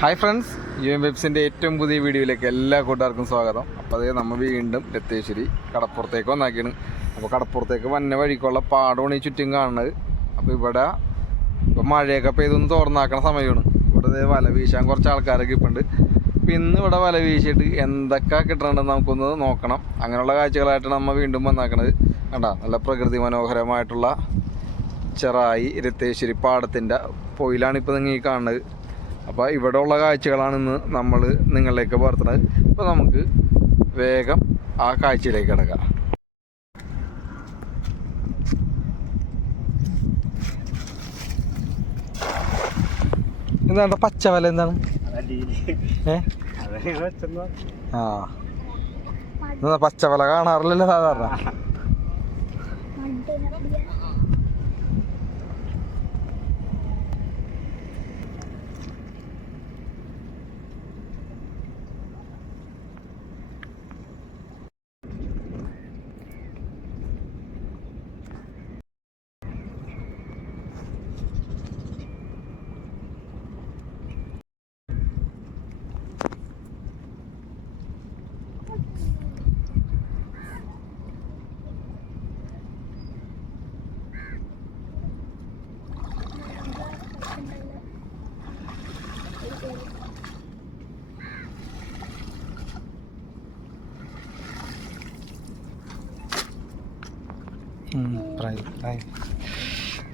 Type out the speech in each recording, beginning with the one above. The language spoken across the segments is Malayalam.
ഹായ് ഫ്രണ്ട്സ് യു എം വെബ്സിന്റെ ഏറ്റവും പുതിയ വീഡിയോയിലേക്ക് എല്ലാ കൂട്ടുകാർക്കും സ്വാഗതം. അപ്പോൾ അതേ നമ്മൾ വീണ്ടും രത്തേശ്വരി കടപ്പുറത്തേക്ക് വന്നാക്കിയാണ് അപ്പോൾ കടപ്പുറത്തേക്ക് വന്ന വഴിക്കുള്ള പാടമാണ് ഈ ചുറ്റും കാണുന്നത്. അപ്പോൾ ഇവിടെ ഇപ്പോൾ മഴയൊക്കെ പെയ്തൊന്ന് തുറന്നാക്കണ സമയമാണ്. ഇവിടെ വല വീശാൻ കുറച്ച് ആൾക്കാരൊക്കെ ഇപ്പം ഉണ്ട് അപ്പോൾ ഇന്ന് ഇവിടെ വല വീശിയിട്ട് എന്തൊക്കെ കിട്ടണമെന്ന് നമുക്കൊന്ന് നോക്കണം. അങ്ങനെയുള്ള കാഴ്ചകളായിട്ടാണ് നമ്മൾ വീണ്ടും വന്നാക്കണത്. കണ്ട നല്ല പ്രകൃതി മനോഹരമായിട്ടുള്ള ചെറായി രത്തേശ്വരി പാടത്തിന്റെ പൊയിലാണ് ഇപ്പോൾ നിങ്ങൾ ഈ കാണുന്നത്. അപ്പോൾ ഇവിടെ ഉള്ള കാഴ്ചകളാണ് ഇന്ന് നമ്മൾ നിങ്ങളിലേക്ക് പകർത്തുന്നത് അപ്പോൾ നമുക്ക് വേഗം ആ കാഴ്ചയിലേക്ക് കിടക്കാം. എന്താണ്? പച്ച വല എന്താണ് ഏ ആ. പച്ച വല കാണാറില്ലല്ലോ സാധാരണ.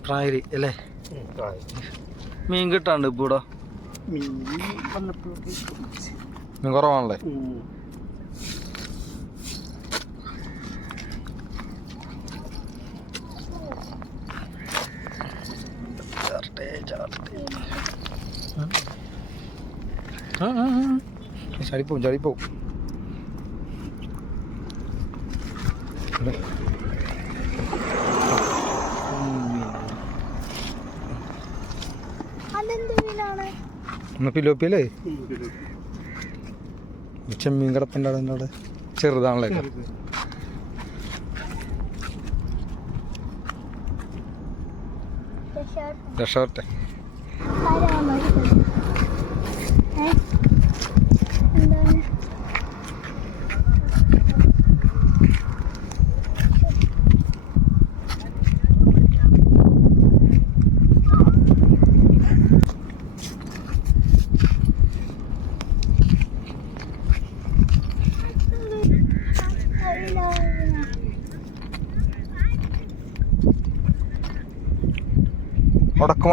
പ്രായരി അല്ലേ? മീൻ കിട്ടാണ്ട് ഇപ്പൂടോ മീൻ കുറവാണല്ലേ? ചടിപ്പോവും ചടിപ്പോവും ഒന്ന് പിലോപ്പിയല്ലേ ചെമ്മീൻ കിടപ്പുണ്ട് അവിടെ അവിടെ. ചെറുതാണല്ലേ രക്ഷപ്പെട്ടെ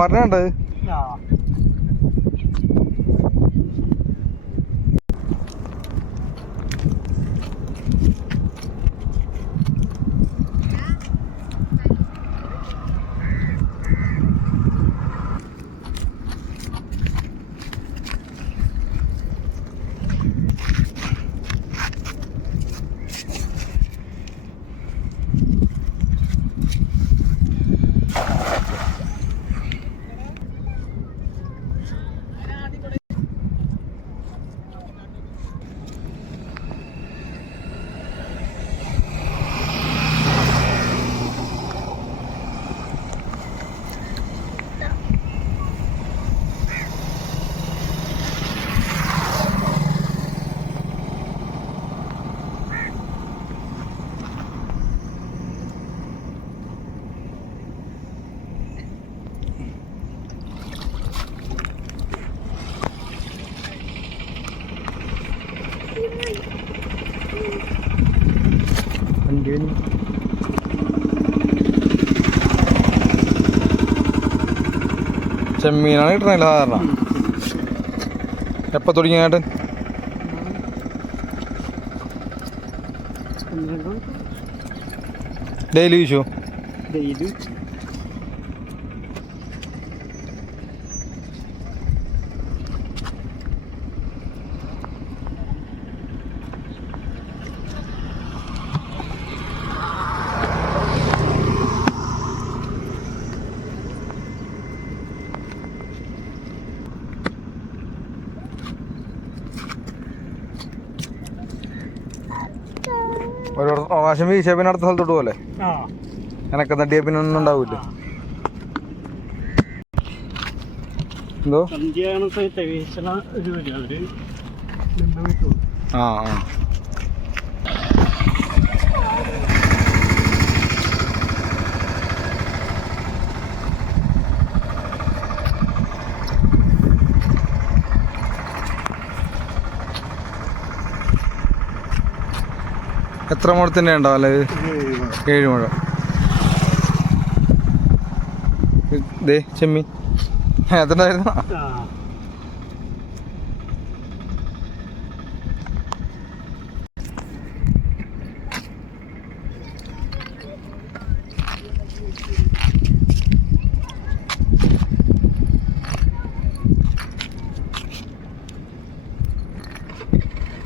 ഉടക്കുമാരനെ ഉണ്ട് ചെമ്മീനാണ് കിട്ടണല്ലേ സാധാരണ? എപ്പോൾ തുടങ്ങിയായിട്ട് ഡെയിലി വിഷു ഡെയിലി ഒരു പ്രാവശ്യം വീശിയ പിന്നെ അടുത്ത സ്ഥലത്തോട്ട് പോലെ ആ. എനക്ക് തട്ടിയ പിന്നെ ഒന്നും ഉണ്ടാവില്ല. എന്തോ? ആ സമയത്ത് വീശണ ഒരു വരും അവർ നിന്ന് വിട്ടോളും. ആ ആ എത്ര മുഴത്തിന്റെ ഉണ്ടാവും അല്ലേ? ഏഴ് മുഴം. ദേ ചെമ്മീൻ. എത്രണ്ടായിരുന്നു ആ.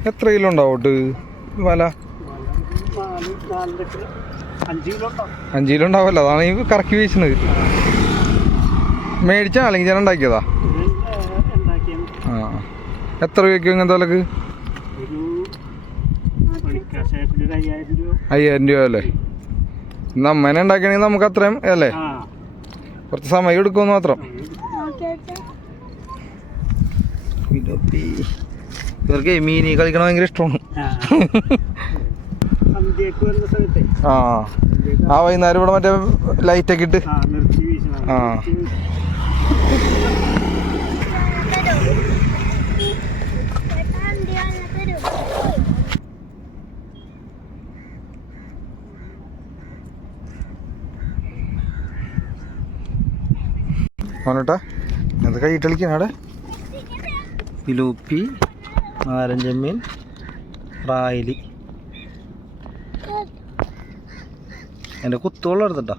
എത്ര കിലോ ഉണ്ടാവും വല? അഞ്ച് കിലോ ഉണ്ടാവല്ലോ അതാണ് ഈ കറക്കി വീശുന്നത് മേടിച്ചാ അല്ലെങ്കിൽ ഞാൻ ഉണ്ടാക്കിയതാ? ആ. എത്ര രൂപയ്ക്ക് ഇങ്ങനത്തെ വിലക്ക്? ഒരു ഒരു അയ്യായിരം രൂപ. അല്ലേ? നമ്മനെ ഉണ്ടാക്കണെങ്കിൽ ഉണ്ടാക്കണമെങ്കിൽ നമുക്ക് അത്രയും അല്ലേ? കുറച്ച് സമയം എടുക്കുമെന്ന് മാത്രം. ഇവർക്ക് മീനി കളിക്കണം ഭയങ്കര ഇഷ്ടമാണ്. ആ. ആ. ആ വൈകുന്നേരം ഇവിടെ മറ്റേ ലൈറ്റൊക്കെ ഇട്ട്. ആ നിർത്തി വീശണം. ആ. അവനോട്ടാ അത് കൈയിട്ട് പിലൂപ്പി നാരഞ്ചമ്മീൻ റായലി. എന്റെ കുത്തുവെള്ളം എടുത്തിട്ടാ.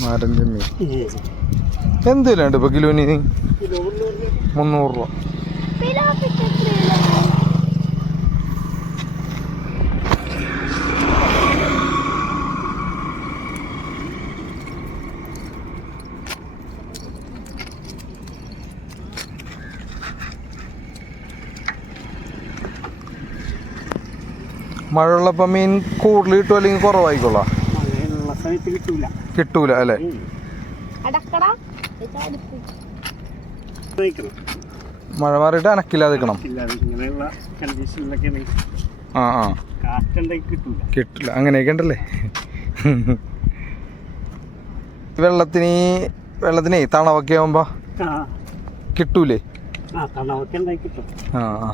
എന്തിനാണ്ട് എന്ത് വിലയുണ്ട് ഇപ്പൊ കിലോന്? കിലോ മുന്നൂറ് മുന്നൂറ് രൂപ മഴയുള്ളപ്പോൾ മീൻ കൂടുതൽ കിട്ടും അല്ലെങ്കിൽ കുറവായിക്കോളാം? കിട്ടൂല. കിട്ടൂല അല്ലേ? മഴ മാറിയിട്ട് അനക്കില്ലാതെ നിൽക്കണം ആ ആ. കിട്ടില്ല അങ്ങനെയൊക്കെ ഉണ്ടല്ലേ? വെള്ളത്തിന് വെള്ളത്തിനേ തണവൊക്കെ ആവുമ്പോ ആ. കിട്ടൂലേ? ആ ആ ആ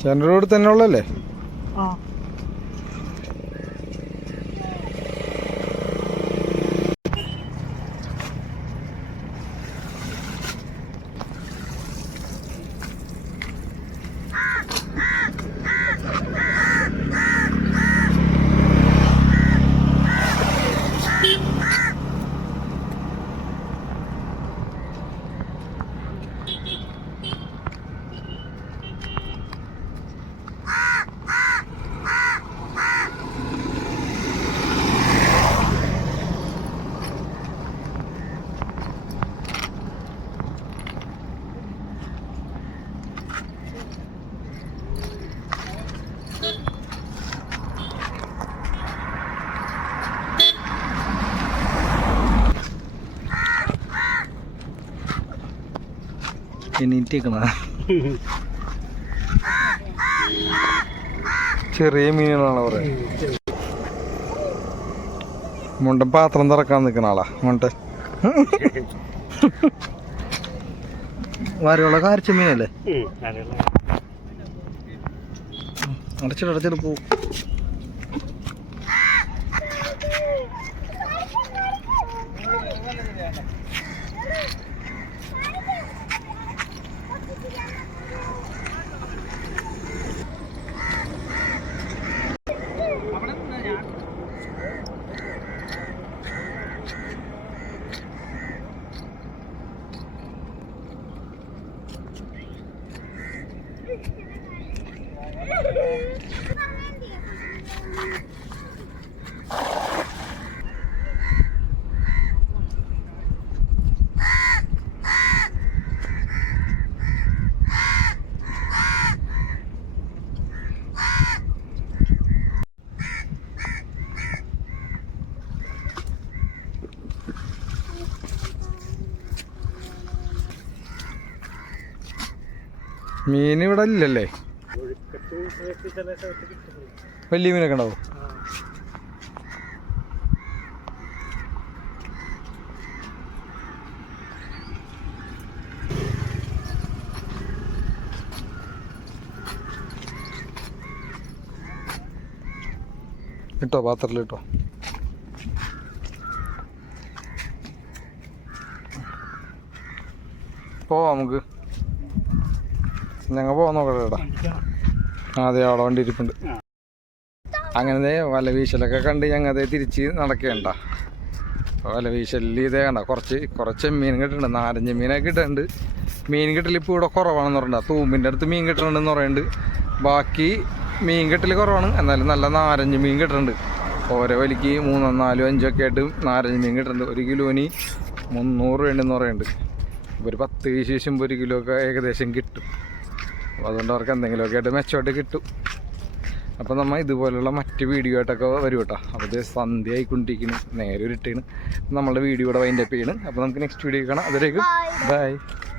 ചേട്ടന്റെ കൂടെ തന്നെ ഉള്ളല്ലേ എണീറ്റേക്കണ ചെറിയ മീനുകളാണ് പറയാ മുണ്ട പാത്രം തുറക്കാൻ നിൽക്കുന്ന ആളാ മുണ്ട വരവുള്ള കാരിച്ച മീനല്ലേ? അടച്ചിട്ട് അടച്ചിട്ട് പോവും മീൻ ഇവിടെ ഇല്ലല്ലേ? വലിയ മീനൊക്കെ ഉണ്ടാവും? ഇട്ടോ പാത്രത്തിൽ ഇട്ടോ. പോവാം നമുക്ക്. ഞങ്ങൾ പോകാൻ നോക്കട്ടെ ചേട്ടാ അതെ അവിടെ വണ്ടി ഇരിപ്പുണ്ട്. അങ്ങനെ വല വീശലൊക്കെ കണ്ട് ഞങ്ങൾ അതേ തിരിച്ച് നടക്കേണ്ട. വല വീശലിൽ ഇതേ കണ്ട കുറച്ച് കുറച്ച് മീൻ കിട്ടുന്നുണ്ട് നാരഞ്ച് മീനൊക്കെ കിട്ടുന്നുണ്ട് മീൻ കിട്ടൽ ഇപ്പോൾ ഇവിടെ കുറവാണെന്ന് പറയണ്ട തൂമ്പിന്റെ അടുത്ത് മീൻ കിട്ടുന്നുണ്ടെന്ന് പറയുന്നുണ്ട് ബാക്കി മീൻ കിട്ടൽ കുറവാണ് എന്നാലും നല്ല നാരഞ്ച് മീൻ കിട്ടുന്നുണ്ട് ഓരോ വലിക്ക് മൂന്നോ നാലോ അഞ്ചോ ഒക്കെ ആയിട്ട് നാരഞ്ച് മീൻ കിട്ടുന്നുണ്ട് ഒരു കിലോന് മുന്നൂറ് രൂപയുണ്ടെന്ന് പറയുന്നുണ്ട് ഒരു പത്ത് ശേഷം ഒരു കിലോ ഒക്കെ ഏകദേശം കിട്ടും. അപ്പോൾ അതുകൊണ്ട് അവർക്ക് എന്തെങ്കിലുമൊക്കെ ആയിട്ട് മെച്ചമായിട്ട് കിട്ടും. അപ്പോൾ നമ്മൾ ഇതുപോലെയുള്ള മറ്റ് വീഡിയോ ആയിട്ടൊക്കെ വരും കേട്ടോ അപ്പോൾ ഇത് സന്ധ്യ ആയിക്കൊണ്ടിരിക്കുന്നു. നേരെ ഒരു ഇട്ടാണ് നമ്മളുടെ വീഡിയോ ഇവിടെ വൈൻഡപ്പ് ചെയ്യണം. അപ്പോൾ നമുക്ക് നെക്സ്റ്റ് വീഡിയോ കാണാം. അതിലേക്ക് ബൈ